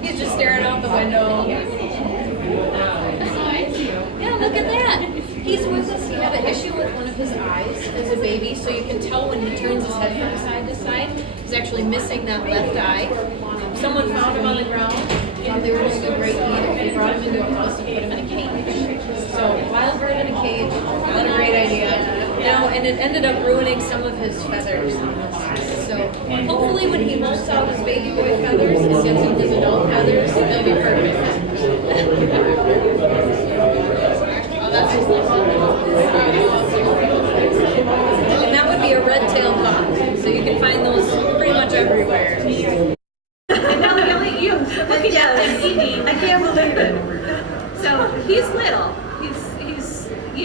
He's just staring out the window. Yeah, look at that. He's with us. He had an issue with one of his eyes as a baby, so you can tell when he turns his head from side to side, he's actually missing that left eye. Someone found him on the ground, and they were doing a great deed. They brought him into a house and put him in a cage. So, wild bird in a cage, not a great idea. And it ended up ruining some of his feathers on the box. So, hopefully when he molts out his baby boy feathers and gets in his adult feathers, they'll be perfect. And that would be a red-tailed hawk. So you can find those pretty much everywhere. Look at that eating. I can't believe it. So he's little. He's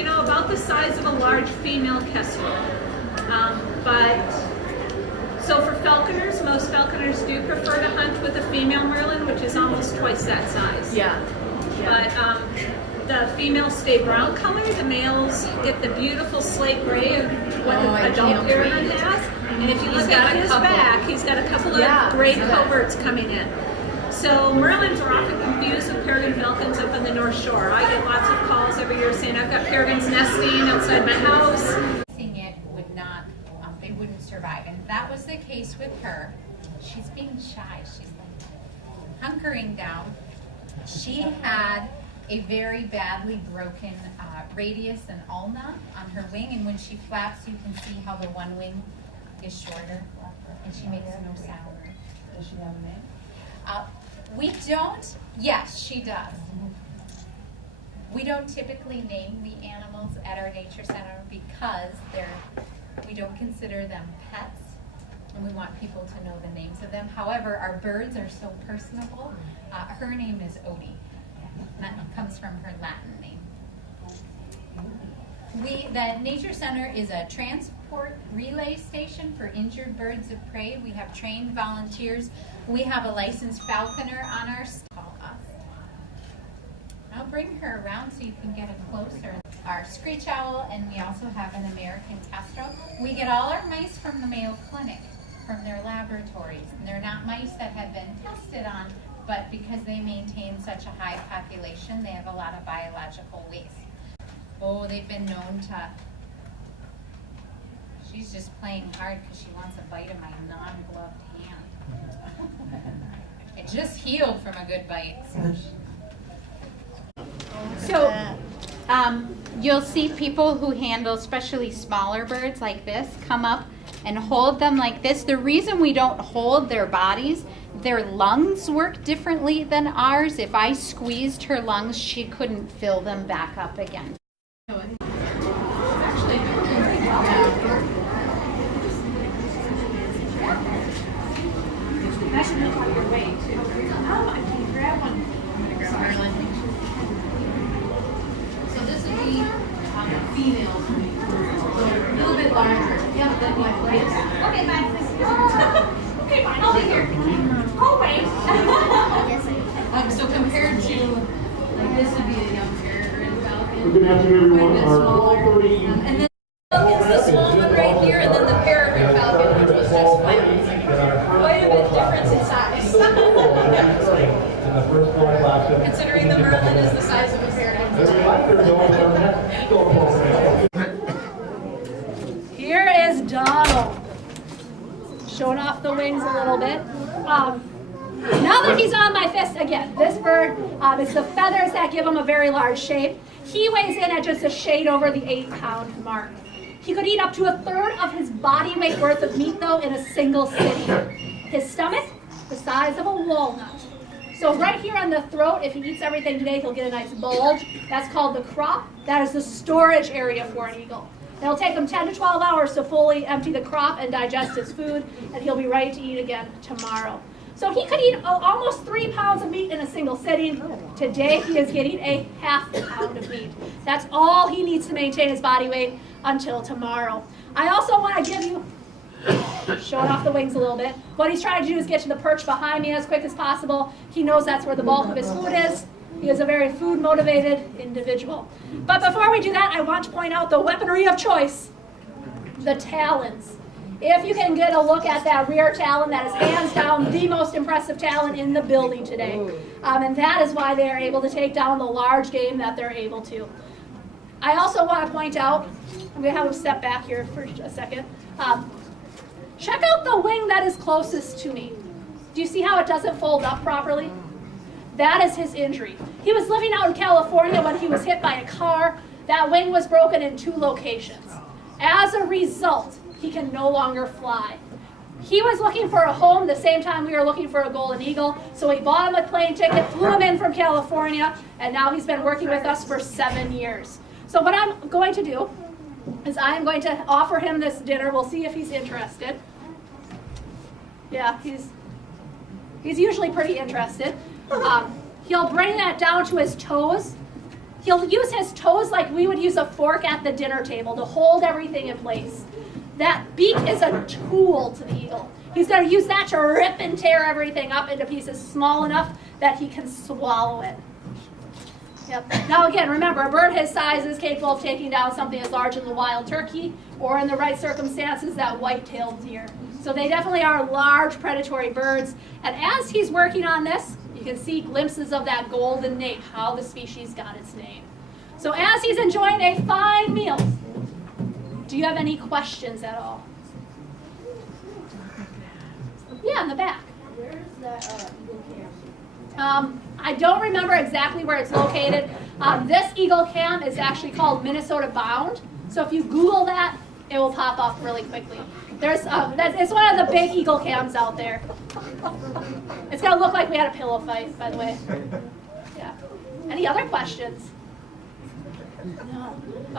about the size of a large female kestrel. So for falconers, most falconers do prefer to hunt with a female merlin, which is almost twice that size. Yeah. But the females stay brown color. The males get the beautiful slate gray of what the adult peregrine has. And if you look at his back, he's got a couple of gray coverts coming in. So merlins are often confused with peregrine falcons up on the North Shore. I get lots of calls every year saying I've got peregrines nesting outside my house. It would not, they wouldn't survive, and that was the case with her. She's being shy. She's like hunkering down. She had a very badly broken radius and ulna on her wing, and when she flaps, you can see how the one wing is shorter, and she makes no sound. Does she have a name? We don't, yes, she does. We don't typically name the animals at our nature center because we don't consider them pets, and we want people to know the names of them. However, our birds are so personable. Her name is Odie. That comes from her Latin name. The Nature Center is a transport relay station for injured birds of prey. We have trained volunteers. We have a licensed falconer on our staff. I'll bring her around so you can get it closer. Our screech owl, and we also have an American kestrel. We get all our mice from the Mayo Clinic, from their laboratories. And they're not mice that have been tested on, but because they maintain such a high population, they have a lot of biological waste. Oh, they've been known to, she's just playing hard because she wants a bite of my non-gloved hand. It just healed from a good bite. So you'll see people who handle especially smaller birds like this come up and hold them like this. The reason we don't hold their bodies, their lungs work differently than ours. If I squeezed her lungs, she couldn't fill them back up again. Nice to know how you're weighing too. Oh, I can grab one. I'm going to grab Marilyn. So this would be females. So a little bit larger. Yeah, then my legs. Okay, fine. Okay, fine. I'll be here. Oh, wait. So compared to, like this would be a young peregrine falcon. Good afternoon, everyone. Quite a bit smaller. And then falcon's the small one right here, and then the peregrine falcon, which was just flat. Quite a bit difference in size. Considering the merlin is the size of a peregrine. Here is Donald. Showing off the wings a little bit. Now that he's on my fist again, this bird, it's the feathers that give him a very large shape. He weighs in at just a shade over the 8-pound mark. He could eat up to 1/3 of his body weight worth of meat, though, in a single sitting. His stomach, the size of a walnut. So right here on the throat, if he eats everything today, he'll get a nice bulge. That's called the crop. That is the storage area for an eagle. It'll take him 10 to 12 hours to fully empty the crop and digest his food, and he'll be ready to eat again tomorrow. So he could eat almost 3 pounds of meat in a single sitting. Today he is getting a 1/2 pound of meat. That's all he needs to maintain his body weight until tomorrow. I also want to give you, showing off the wings a little bit, what he's trying to do is get to the perch behind me as quick as possible. He knows that's where the bulk of his food is. He is a very food-motivated individual. But before we do that, I want to point out the weaponry of choice, the talons. If you can get a look at that rear talon, that is hands down the most impressive talon in the building today. And that is why they are able to take down the large game that they're able to. I also want to point out, I'm going to have him step back here for a second. Check out the wing that is closest to me. Do you see how it doesn't fold up properly? That is his injury. He was living out in California when he was hit by a car. That wing was broken in 2 locations. As a result, he can no longer fly. He was looking for a home the same time we were looking for a golden eagle, so we bought him a plane ticket, flew him in from California, and now he's been working with us for 7 years. So what I'm going to do is I'm going to offer him this dinner. We'll see if he's interested. Yeah, he's usually pretty interested. He'll bring that down to his toes. He'll use his toes like we would use a fork at the dinner table to hold everything in place. That beak is a tool to the eagle. He's going to use that to rip and tear everything up into pieces small enough that he can swallow it. Yep. Now again, remember, a bird his size is capable of taking down something as large as a wild turkey, or in the right circumstances, that white-tailed deer. So they definitely are large predatory birds. And as he's working on this, you can see glimpses of that golden nape, how the species got its name. So as he's enjoying a fine meal, do you have any questions at all? Yeah, in the back. Where is that eagle camp? I don't remember exactly where it's located. This eagle camp is actually called Minnesota Bound. So if you Google that, it will pop up really quickly. It's one of the big eagle camps out there. It's going to look like we had a pillow fight, by the way. Yeah. Any other questions? No.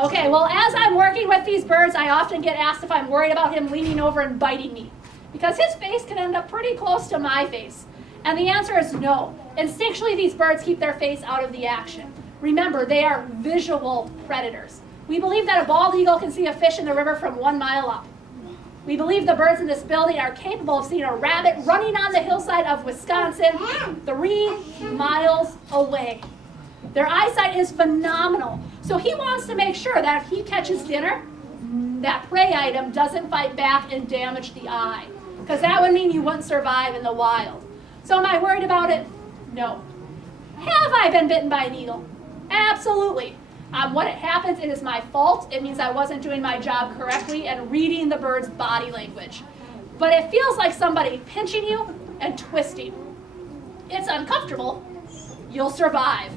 Okay, well, as I'm working with these birds, I often get asked if I'm worried about him leaning over and biting me, because his face can end up pretty close to my face. And the answer is no. Instinctually, these birds keep their face out of the action. Remember, they are visual predators. We believe that a bald eagle can see a fish in the river from 1 mile up. We believe the birds in this building are capable of seeing a rabbit running on the hillside of Wisconsin 3 miles away. Their eyesight is phenomenal. So he wants to make sure that if he catches dinner, that prey item doesn't fight back and damage the eye, because that would mean you wouldn't survive in the wild. So am I worried about it? No. Have I been bitten by an eagle? Absolutely. When it happens, it is my fault. It means I wasn't doing my job correctly and reading the bird's body language. But it feels like somebody pinching you and twisting. It's uncomfortable. You'll survive.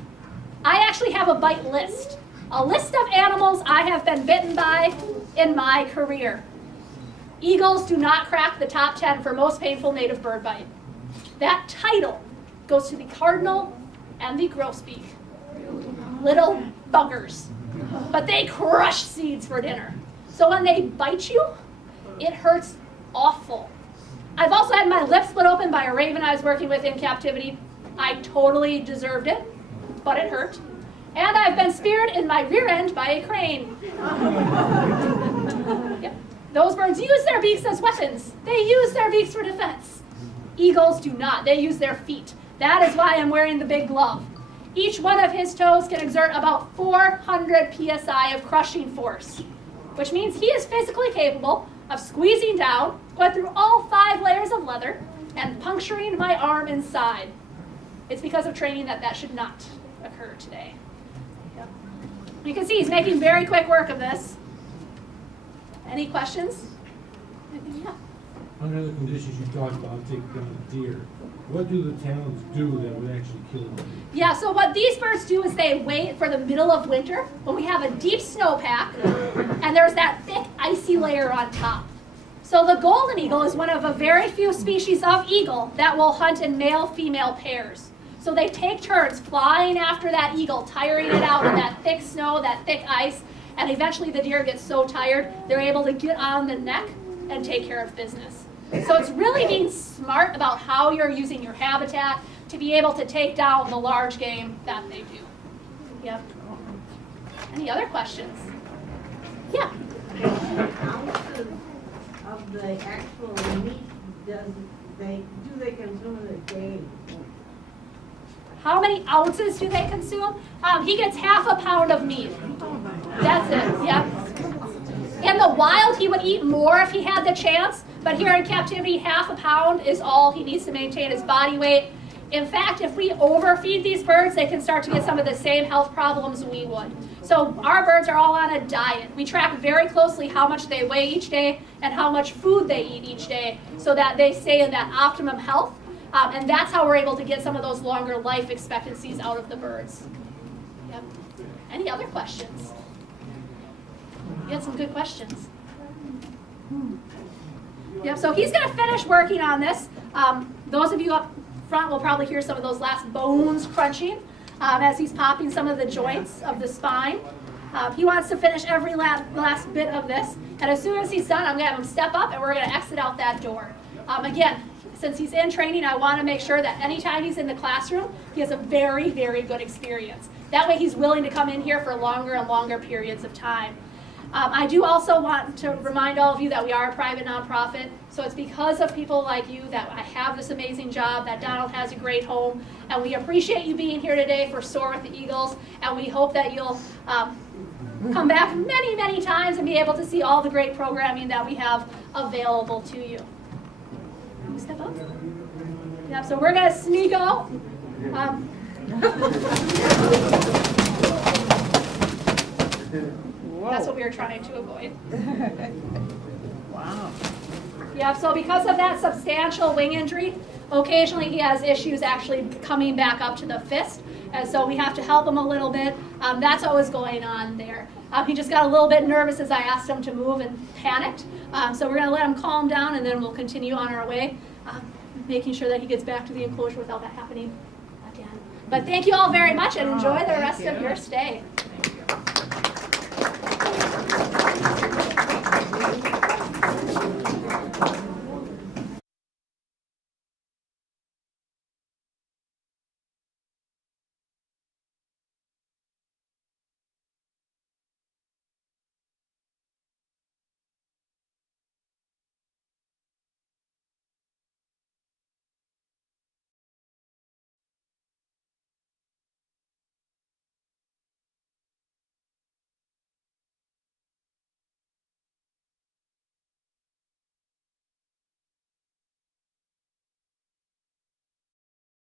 I actually have a bite list. A list of animals I have been bitten by in my career. Eagles do not crack the top 10 for most painful native bird bite. That title goes to the cardinal and the grosbeak. Little buggers. But they crush seeds for dinner. So when they bite you, it hurts awful. I've also had my lip split open by a raven I was working with in captivity. I totally deserved it, but it hurt. And I've been speared in my rear end by a crane. Yep. Those birds use their beaks as weapons. They use their beaks for defense. Eagles do not. They use their feet. That is why I'm wearing the big glove. Each one of his toes can exert about 400 psi of crushing force, which means he is physically capable of squeezing down, going through all 5 layers of leather, and puncturing my arm inside. It's because of training that should not occur today. Yep. You can see he's making very quick work of this. Any questions? Yeah. Under the conditions you talked about taking down a deer, what do the talons do that would actually kill them? Yeah, so what these birds do is they wait for the middle of winter when we have a deep snowpack and there's that thick icy layer on top. So the golden eagle is one of a very few species of eagle that will hunt in male-female pairs. So they take turns flying after that eagle, tiring it out in that thick snow, that thick ice, and eventually the deer gets so tired they're able to get on the neck and take care of business. So it's really being smart about how you're using your habitat to be able to take down the large game that they do. Yep. Any other questions? Yeah. How much of the actual meat do they consume in a day? How many ounces do they consume? He gets half a pound of meat. That's it. Yep. In the wild, he would eat more if he had the chance, but here in captivity, half a pound is all he needs to maintain his body weight. In fact, if we overfeed these birds, they can start to get some of the same health problems we would. So our birds are all on a diet. We track very closely how much they weigh each day and how much food they eat each day so that they stay in that optimum health. And that's how we're able to get some of those longer life expectancies out of the birds. Yep. Any other questions? You had some good questions. Yep, so he's going to finish working on this. Those of you up front will probably hear some of those last bones crunching as he's popping some of the joints of the spine. He wants to finish every last bit of this. And as soon as he's done, I'm going to have him step up and we're going to exit out that door. Again, since he's in training, I want to make sure that anytime he's in the classroom, he has a very, very good experience. That way he's willing to come in here for longer and longer periods of time. I do also want to remind all of you that we are a private nonprofit, so it's because of people like you that I have this amazing job, that Donald has a great home, and we appreciate you being here today for SOAR with the Eagles, and we hope that you'll come back many, many times and be able to see all the great programming that we have available to you. Can you step up? Yeah, so we're going to sneak out. That's what we were trying to avoid. Wow. Yeah, so because of that substantial wing injury, occasionally he has issues actually coming back up to the fist, and so we have to help him a little bit. That's what was going on there. He just got a little bit nervous as I asked him to move and panicked. So we're going to let him calm down, and then we'll continue on our way, making sure that he gets back to the enclosure without that happening again. But thank you all very much, and enjoy the rest of your stay.